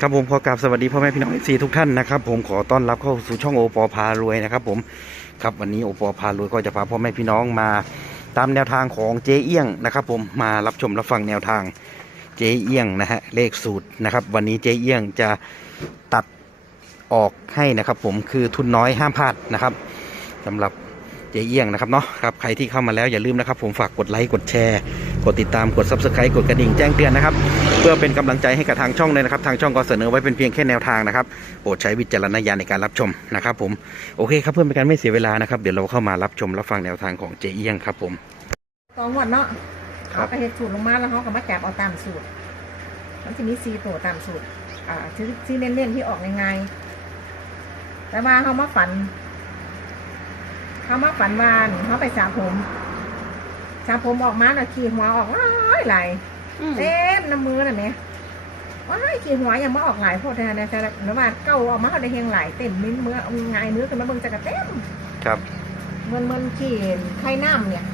ครับผมขอกราบสวัสดีพ่อแม่พี่น้องเอฟซีทุกท่านนะครับผมขอต้อนรับเข้าสู่ช่องโอปอพารวยนะครับผมครับวันนี้โอปอพารวยก็จะพาพ่อแม่พี่น้องมา ตามแนวทางของเจ๊เอี้ยงนะครับ ผมมารับชมรับฟังแนวทางเจ๊เอี้ยงนะฮะเลขสูตรนะครับ วันนี้เจ๊เอี้ยงจะตัดออกให้นะครับ ผมคือทุนน้อยห้ามพลาดนะครับสำหรับเจ๊เอี้ยงนะครับเนาะครับใครที่เข้ามาแล้วอย่าลืมนะครับ ผมฝากกดไลค์กดแชร์ กดติดตามกด subscribe กดกระดิ่งแจ้งเตือนนะครับ เพื่อเป็นกำลังใจให้กับทางช่องเลยนะครับ ทางช่องก็เสนอไว้เป็นเพียงแค่แนวทางนะครับโปรดใช้วิจารณญาณในการรับชมนะครับ ผมโอเคครับเพื่อเป็นการไม่เสียเวลานะครับเดี๋ยวเราเข้ามารับชมรับฟังแนวทางของเจเอี้ยงครับผมตองวดเนาะครับเขาก็เห็ดสูตรลงมาแล้วเขาก็มาจับเอาตามสูตรมันจะมีซีตัวตามสูตร อ่าที่ที่เล่นๆที่ออกง่ายๆแต่ว่าเขามาฝันเขามาฝันว่าเขาไปสระผม สระผมออกมาน่ะขี่หัวออกหลายหลายเต็มน้ำมือน่ะเนี่ยว้ายขี่หัวยังมาออกหลายโพดแทนนะแต่ละว่าเก้าออกมาเขาได้เฮงหลายเต็มมิ้นมือเอาง่ายมือขึ้นมาเบิ่งจะกระเต็มครับเหมันเหมันขี่ไข่น้ำเนี่ย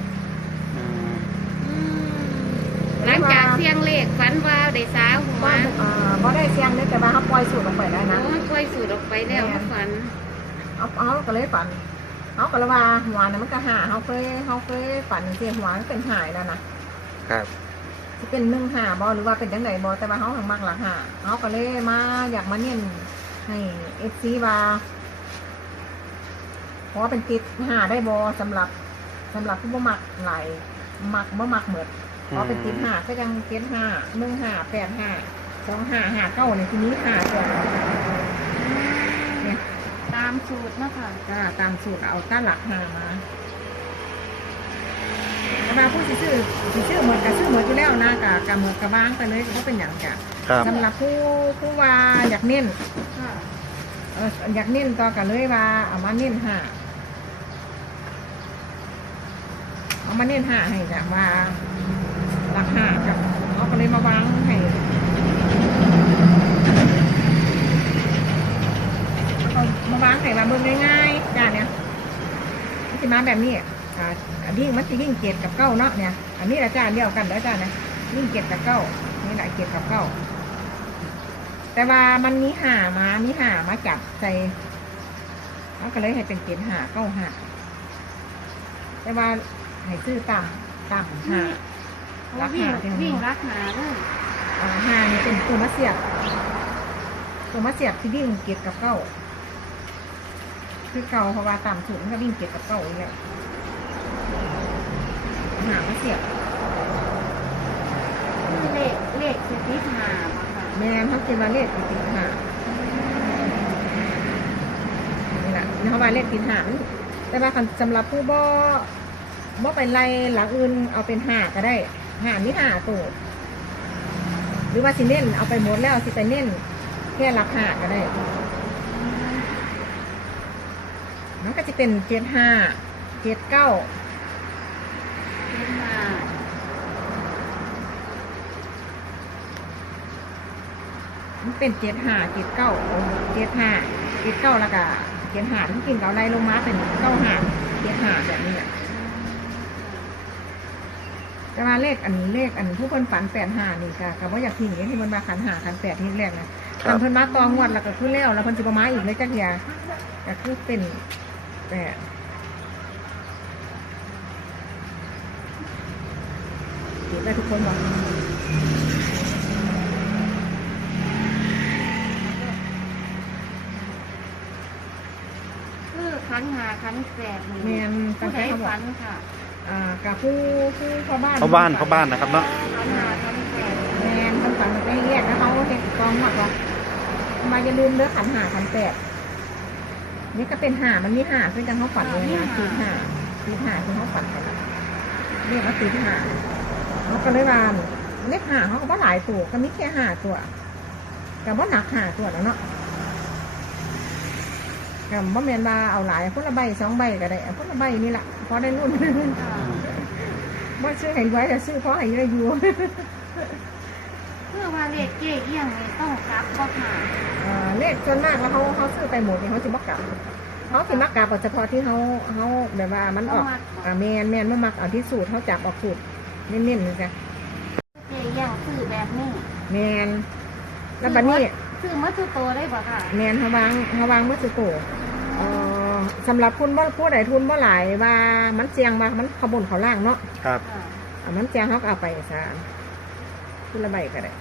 หลังจากเสียงเลขฝันว่าได้สาวหัวว่าอ่าบ่ได้เสียงเลยแต่ว่าเขาปล่อยสูตรออกไปได้นะ โอ้ยปล่อยสูตรออกไปแล้วเขาฝัน เอาเอาก็เลยฝัน เขาก็เลยว่าหัวเนี่ยมันก็หาเขาเคยเขาเคยฝันเสียหัวมันเป็นหายแล้วนะครับจะเป็นหนึ่งหาบอหรือว่าเป็นจังไหนบอแต่ว่าเขาทางมากหลักหาเขาก็เลยมาอยากมาเน้นให้เอฟซีว่าเพราะว่าเป็นติดหาได้บอสำหรับสำหรับผู้บ่มักหลายมักบ่มักเหมือนเพราะเป็นติดหาก็ยังเกณฑ์หาหนึ่งหาแปดหาสองหาหาเก้าในทีนี้หาตัวเนี่ยตามสูตรเนาะคะก็ตามสูตรเอาต้านหลักหามาเวลาผู้สิซื้อสิซื้อเหมือนกับซื้อเหมือนอยู่แล้วนะกับกับเหมือนกับบ้างไปเลยก็เป็นอย่างจ้ะครับสำหรับผู้ผู้ว่าอยากเน้นค่ะเอออยากเน้นต่อกันเลยว่าเอามาเน้นหาเอามาเน้นหาให้จ้ะว่าหลักหากับเขาก็เลยมาวางให้เอามาวางให้มาเบิ่งง่ายๆจ้าเนี่ยมัน จะมาแบบนี้อ่าอันนี้มันจะยิ่งเกียรกับเก้าเนาะเนี่ย อันนี้ละจ้าเดียวกันแล้วจ้านะยิ่งเกียรกับเก้านี่แหละเกียรกับเก้าแต่ว่ามันมีหามามีหามาจับใส่เขาก็เลยให้เป็นเกณฑ์หาเก้าหาแต่ว่าให้ซื้อต่ำต่ำหารักวิ่งหาใช่ไหมวิ่งรักหาเลยอ่าหานี่เป็นตัวมะเสียบตัวมะเสียบที่วิ่งเก็บกับเก้า คือเก่าเพราะว่าต่ำสูงก็วิ่งเก็บกับเก้าอีกแล้วหามะเสียบเลขเลขสิบทิศหาบ่ค่ะแม่เขาเก็บมาเลขติดหานี่แหละเขาว่าเลขติดหามันแต่ว่าคันสำหรับผู้บ่บ่ไปไล่หลังอื่นเอาเป็นหาก็ได้หานี่หาตัวหรือว่าสิเน้นเอาไปหมดแล้วสิไปเน้นแค่หลักหาก็ได้ มันก็จะเป็นเจ็ดห้าเจ็ดเก้าทิศหามันเป็นเจ็ดห้าเจ็ดเก้าเจ็ดห้าเจ็ดเก้าแล้วก็เจ็ดห้าที่กินเกาไล่ลงมาเป็นเก้าห้าเจ็ดห้าแบบนี้แหละแต่ว่าเลขอันเลขอันผู้คนฝันแปดห้านี่ค่ะกับว่าอยากพิงอย่างที่มันมาขันหาขันแปดที่แรกนะครัคับนเพิ่นมาตองวดแล้วก็คือแล้วแล้วเพิ่นจะประมาอีกเลยจักอยาก็คือเป็น แปดเห็นได้ทุกคนบอกคือขันหาขันแปดนี่แมนผู้ตั้งใดใจเขาบอฝักนค่ะอ่ากับผู้ผู้พ่อบ้านเข้าบ้านเข้าบ้านนะครับเนาะขันหาขันแปดแมนคนฝันมันได้แยกแล้วเขาเห็นกองหมดว่ามาอย่าลืมเด้อขันหาขันแปด นี่ก็เป็นหามันมีหาซึ่งกันเขาฝันเลยนะตีหาตีหาคือเขาฝันกันเรียกว่าตีหาเขาก็เลยว่าเลขหาเขาก็บ่หลายตัวก็มีแค่หาตัวกับว่าหนักหาตัวแล้วเนาะกับว่าแมนว่าเอาหลายคนละใบสองใบก็ได้เอาคนละใบนี่แหละพอได้รุ่นค่ะว่าซื้อให้ไว้แต่ซื้อเพราะให้ได้อยู่ เพื่อว่าเลขเจ๊เอี้ยงนี่ต้องกลับบ่ค่ะอ่าเลขส่วนมากแล้วเขาเขาซื้อไปหมดเนี่ยเขาจะมักกลับเขาจะมักกลับเอาเฉพาะที่เขาเขาแบบว่ามันออกอ่าแมนแมนมันมักเอาที่สูตรเขาจับออกสูตรเน้นๆนะจ๊ะเจ๊เอี้ยงซื้อแบบนี้แมนแล้วบัดนี้ซื้อมาสุโตได้บ่ค่ะ แมนเขาวางเขาวางเมื่อสุโตเอ่อสำหรับคุณบ่ผู้ใดทุนบ่หลายว่ามันเจียงว่ามันขบวนเขาล่างเนาะครับค่ะอะมันเจียงเขาก็เอาไปซะผู้ละใบก็ได้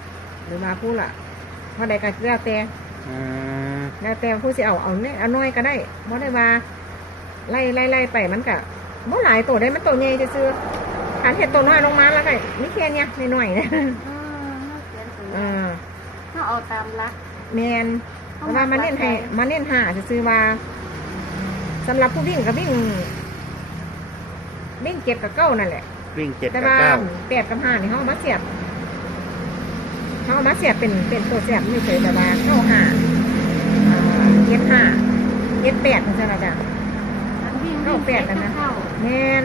หรือว่าผู้ละเพราะใดก็แล้วแต่อืมแล้วแต่ผู้สิเอาเอาเนี่ยเอาน้อยก็ได้บ่ได้ว่าไล่ไล่ไล่ไปมันก็บ่หลายตัวได้มันตัวใหญ่จะซื้อๆอันเห็ดตัวน้อยลงมาแล้วก็นี่แค่เนี้ยน้อยๆเนี่ยอืมเขาเขียนตัวอ่าถ้าเอาตามรักแมนเพราะว่ามาเน้นให้มาเน้นหาจะซื้อๆว่าสำหรับผู้วิ่งก็วิ่งวิ่งเก็บกับเก้านั่นแหละ วิ่งเจ็ดแต่กับว่าเก้าแปดกับห้านี่เขาเอามาเสียบ เขาเอามาเสียบเป็นเป็นตัวเสียบนี่เฉยแต่ว่าเก้าห้าอ่าเจ็ดห้าเจ็ดแปดนี่ใช่ไหมจ๊ะอันวิ่งเข้าวิ่งแปดอันนะเข้าแมน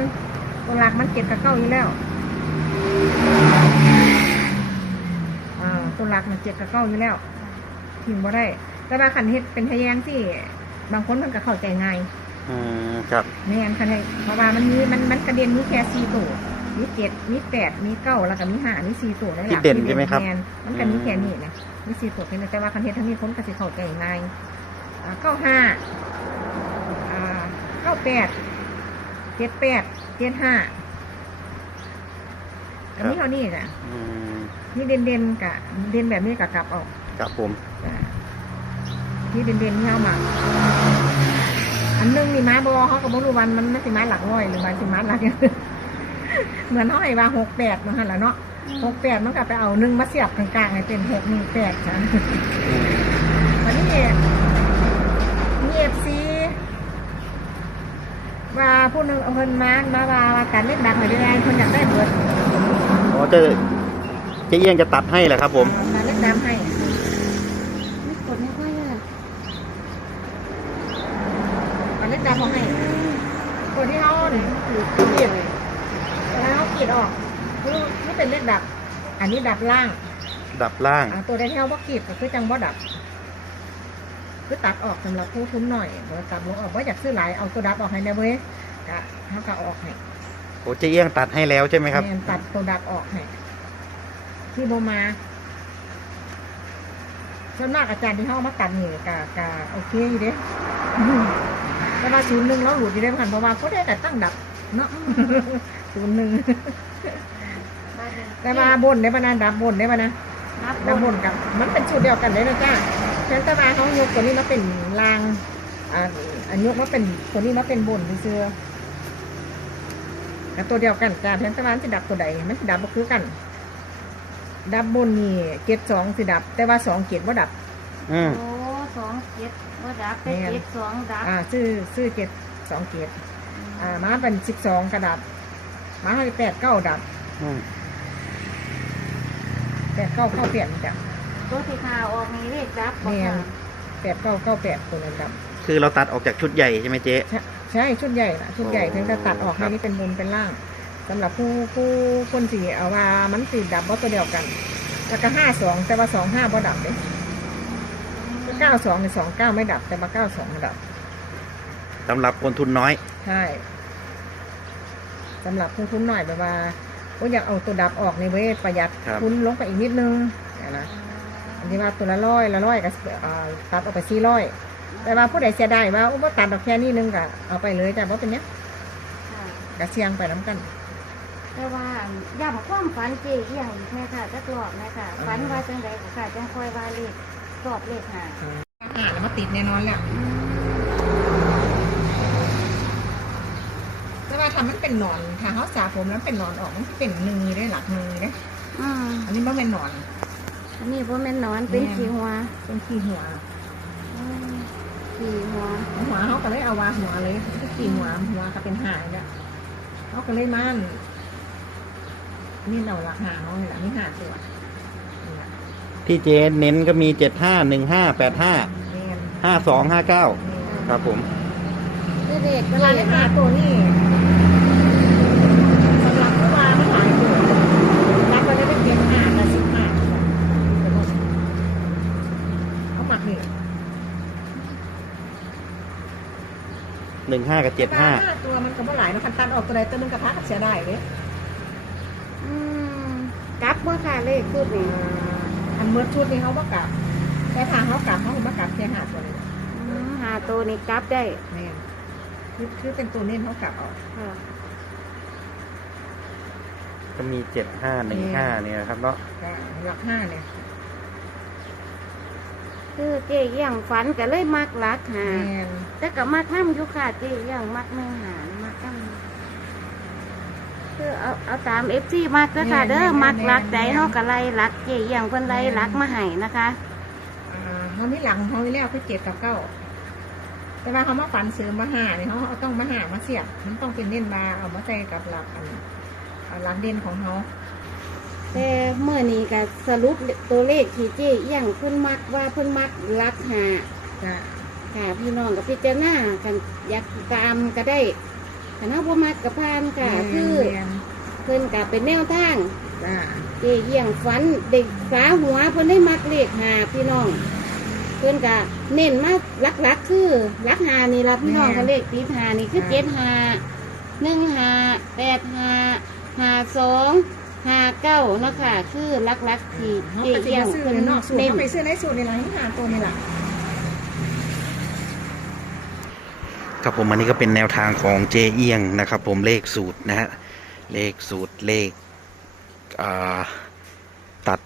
ตัวหลักมันเก็บกับเก้าอยู่แล้วอ่าตัวหลักมันเก็บกับเก้าอยู่แล้วทิ้งบ่ได้ แต่ว่าขันเฮ็ดเป็นทะแยงที่บางคนมันก็เข้าใจง่ายอืมครับแม่นคันให้เพราะว่ามันมีมันมันกระเด็นมีแค่สี่ตัว มีเจ็ดมีแปดมีเก้าแล้วก็มีห้ามีสี่ตัวนั่นแหที่ละเด่นใช่ไหมครับ แนมันก็มีแค่นี้นะมีสี่ตัวแค่นี้แต่ว่าคันเฮ็ดทั้งนี้คนก็สิเข้าใจง่ายอ่าเก้าห้าอ่าเก้าแปดเจ็ดแปดเจ็ดห้าก็มีเท่านี้จ้ะอืมนี่เด่นเด่นๆกะเด่นแบบนี้กะกลับออกครับผม จ้ะที่เด่นเด่นๆที่เอามาอันหนึงนี่ไม้บอเขาก็บ่รู้วันมันไม่ใช่ไม้หลักร้อยหรือไม้สิไม้หลัก เหมือนเขาให้ว่าหกแปดมาหันละเนาะหกแปดมันก็ไปเอาหนึ่งมาเสียบกลางๆให้เป็นหกหนึ่งแปดจ้ะวันนี้มีเอฟซีว่าผู้หนึงเอาเงินมามาว่าว่าการเล่นดังหน่อยได้คนอยากได้เบิดอ๋อเจะเจ๊เอี้ยงจะตัดให้เหรอครับ ผมการเล่นดังให้ไม่กดไม่ค่อยเลยการเล่นดังเขาให้ตัวที่เขาขีด แล้วเขาขีดออกคือนี่เป็นเลขดับ อันนี้ดับล่างดับล่าง อ่าตัวใดที่เขาบ่ขีดก็คือจังบ่ดับ คือตัดออกสำหรับผู้ทุนหน่อยเดี๋ยวตัดลงออกว่าอยากซื้อหลายเอาตัวดับออกให้ได้เว้ยก็เขาก็ออกให้โอ้เจ๊เอี้ยงตัดให้แล้วใช่ไหมครับ แม่นตัดตัวดับออกให้ที่โบมาส่วนมากอาจารย์ที่เขาเอามาตัดนี่กะกะโอเคอยู่เด้แต่ว่าศูนย์หนึ่งเราหลุดอยู่ได้ผ่านเพราะว่าก็ได้แต่ตั้งดับเนาะ ศูนย์หนึ่งแต่ว่าบนได้ปะนะดับบนได้ปะนะนับดับบนกับ มันเป็นชุดเดียวกันเลยนะจ้าแทนแต่ว่าเขายกตัวนี้มาเป็นรางอ่าอันยกมาเป็นตัวนี้มาเป็นบนเสื้อๆกับตัวเดียวกันจ้าแทนแต่ว่ามันสิดับตัวใดมันสิดับก็คือกัน ดับบนนี่เกตสองสิดับ แต่ว่าสองเกตว่าดับอืมโอ้สองเจ็ดว่าดับไปแม่นเจ็ดสองดับ อ่า ซื้อซื้อเกตสองเกตอ่า มาเป็นสิบสองกระดับ มาให้แปดเก้าดับอืมแปดเก้าเข้าเปลี่ยนจ้ะตัวที่ขาออกนี่เลขดับบ่แม่นค่ะแปดเก้าเก้าแปดตัวนั้นดับคือเราตัดออกจากชุดใหญ่ใช่ไหมเจ๊ ใช่ใช่ชุดใหญ่นะชุดใหญ่โอ้ถึงจะตัดออกครัให้บ นี่เป็นบนเป็นล่างสำหรับผู้ผู้คนสีเอาว่ามันสีดับว่าตัวเดียวกัน แล้วก็ห้าสองแต่ว่าสองห้าบ่ดับเลยเก้าสองในสองเก้าไม่ดับแต่ว่าเก้าสองดับ สำหรับคนทุนน้อย ใช่ สำหรับผู้ทุนหน่อยแบบว่าก็อยากเอาตัวดับออกในเว้ยประหยัดครับ ทุนลงไปอีกนิดนึงเนี่ยนะอันนี้ว่าตัวละร้อยละร้อยก็อ่าตัดออกไปสี่ร้อยแต่ว่าผู้ใดเสียดายว่าอุ้มตัดออกแค่นี้นึงก็เอาไปเลยแต่ว่าเป็นเนี้ยค่ะกระเชียงไปน้ำกัน แต่ว่าย่ำความฝันเจ๊เอียงอีกแม่ค่ะจักรอบแม่ค่ะฝันว่าจังใดก็ค่ะจังคอยว่าเลขสอบเลขหาอ่าแล้วมาติดแน่นอนแหละแต่ ว่าทำมันเป็นหนอนถ้าเขาสาผมแล้วเป็นหนอนออกมันเป็นหนึ่งได้หลักหนึ่งได้อืมอันนี้มันเป็นหนอน อันนี้พ่อแม่นนอนเป็นขี้หัวเป็นขี้หัว อืมขี้หัวหัวเขาก็เลยเอาวาหัวเลยก็ขี้หัวหัวก็เป็นหางเนี่ยเขาก็เลยมันนี่เราหลักหางเขาเนี่ยแหละนี่หาตัวนี่แหละที่เจ๊เน้นก็มีเจ็ดห้าหนึ่งห้าแปดห้าเรียนห้าสองห้าเก้าเรียนครับผมคือเลขเวลาได้หาตัวนี่สำหรับผู้ว่ามันหลายตัวรับก็ได้เป็นเพียงห้าและสิบห้าเขาหมักนี่ หนึ่งห้ากับเจ็ดห้าตัวมันก็บ่หลายเนาะคันตัดออกตัวใดตัวหนึงกระทะกับเสียได้เลยอืมกลับเมื่อค่ะเลขชุดนี้อันเมื่อชุดนี้เขาบ่กลับแต่ทางเขากลับเขาก็มากลับแค่หาตัวนี้อืมหาตัวนี้กลับได้แม่นคือคือเป็นตัวเน้นเขากลับเออก ค่ะก็มีเจ็ดห้าหนึ่งห้าเนี่ยนะครับเนาะ ก็หลักห้าเนี่ย คือเจ๊เอี้ยงฝันก็เลยมักรักหา แม่นแต่ก็มักน้ำอยู่ค่ะเจ๊เอี้ยงมักไม่หามักน้ำคือเอาเอาตามเอฟซีมักก็ค่ะเด้อมักรักใจเฮาก็ไล่รักเจ๊เอี้ยงเพิ่นไล่รักมาให้นะคะ อ่าเขามีหลังเขามีแล้วคือเจ็ดกับเก้าแต่ว่าเขามาฝันเสริมมาหาเนี่ยเขาเอาต้องมาหามาเสียบมันต้องเป็นเน้นมาเอามาใส่กับหลักอันอ่าหลักเด่นของเขา แต่เมื่อนี้ก็สรุปตัวเลขที่เจ๊เอี้ยงเพิ่นมักว่าเพิ่นมักรักหาจ้ะค่ะพี่น้องกับพิจารณากันอยากตามก็ได้คณะพ่มักกับพานค่ะคือแม่นเพิ่นกับเป็นแนวทาง จ้ะเจีเยี่ยงฝันเด็กสาหัวเพิ่นได้มักเลขหาพี่น้อง เพิ่นกะเน้นมาลักๆคือลักหานี่ละพี่น้องเขาเลขตีหานี่คือเจ็ดหาหนึ่งหาแปดหาหาสอง หาเก้าเนาะค่ะ คือลักๆที่เขาเจีไปซื้เยี่ยงซื้อเพิ่นในนอกสูตรเน้นเขาไปซื้อในสูตรในหลังหาตัวนี่แหละครับผมอันนี้ก็เป็นแนวทางของเจเอียงนะครับ ผมเลขสูตรนะฮะเลขสูตรเลขอ่าตัด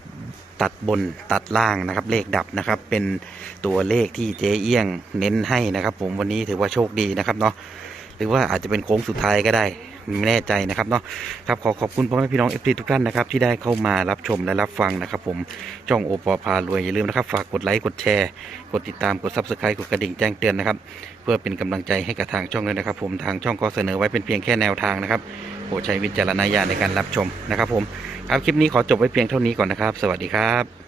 ตัดบนตัดล่างนะครับ เลขดับนะครับ เป็นตัวเลขที่เจเอียงเน้นให้นะครับ ผมวันนี้ถือว่าโชคดีนะครับเนาะ หรือว่าอาจจะเป็นโค้งสุดท้ายก็ได้ไม่แน่ใจนะครับเนาะครับขอขอบคุณพ่อแม่พี่น้องเอฟซีทุกท่านนะครับที่ได้เข้ามารับชมและรับฟังนะครับผมช่องโอปอพารวยอย่าลืมนะครับ ฝากกดไลค์กดแชร์ กดติดตามกด subscribe กดกระดิ่งแจ้งเตือนนะครับ เพื่อเป็นกำลังใจให้กับทางช่องด้วยนะครับ ผมทางช่องก็เสนอไว้เป็นเพียงแค่แนวทางนะครับโปรดใช้วิจารณญาณในการรับชมนะครับผมครับคลิปนี้ขอจบไว้เพียงเท่านี้ก่อนนะครับ สวัสดีครับ